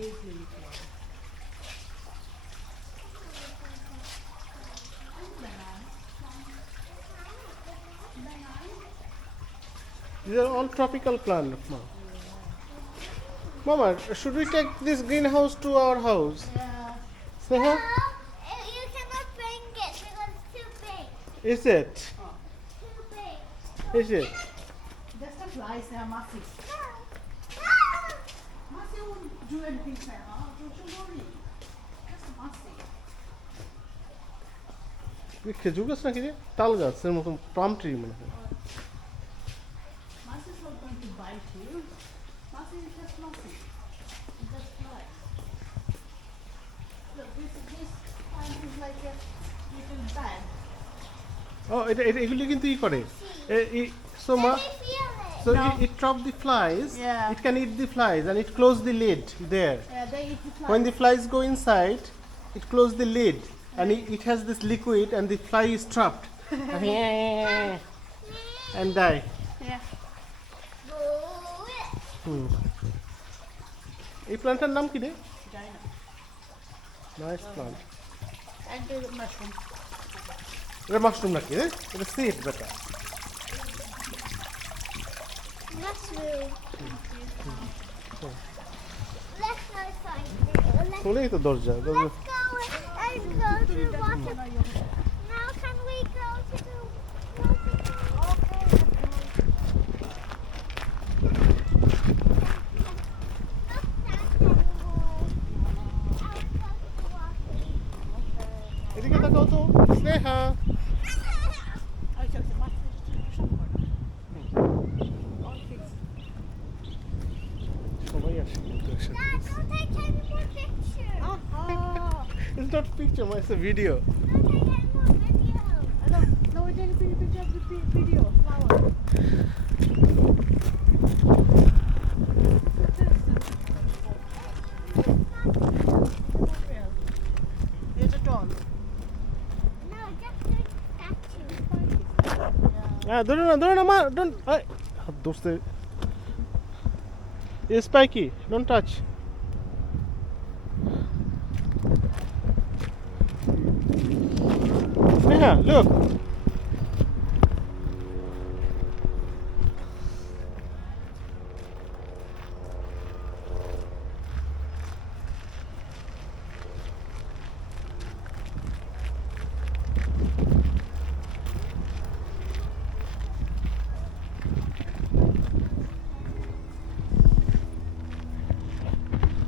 is lily flower. These are all tropical plants, Mama. Mama, should we take this greenhouse to our house? Yeah. Sneha? No, you cannot bring it because it's too big. Is it? Too big. Is it? That's the flies, they are massive. No. Massey won't do anything, Sarah. Don't you worry. That's massive. খেজুর গাছ নাকি রে তাল গাছের মতন palm tree মনে হয় Massey's not going to bite you. Massey is just massive. It's just flies. Look, this plant is like a little bag. ও এটা এটা এগুলি কিন্তু ই করে সো মা Let me feel it. so No. it trap the flies Yeah. it can eat the flies and it close the lid there They eat the flies. when the flies go inside it close the lid and it has this liquid and the fly is trapped and die Yeah. এই প্ল্যান্টের নাম কি রে China. Nice plant And the mushroom. এটা mushroom নাকি রে এটা seed বেটা Mushroom. Let's go find it. Let's খোলেই তো দরজা go and go to water. Now can we go to the এদিকে তাকাও তো Sneha I took the mushroom. All kids. সবাই আসে কিন্তু একসাথে Dad, don't take any more pictures. It's not picture, it's a video. Don't take any more videos. No, we didn't take a picture of the video. Flower. There's a doll. No, just a statue. ধরে না মা don't হাত ধরতে spiky don't touch Sneha look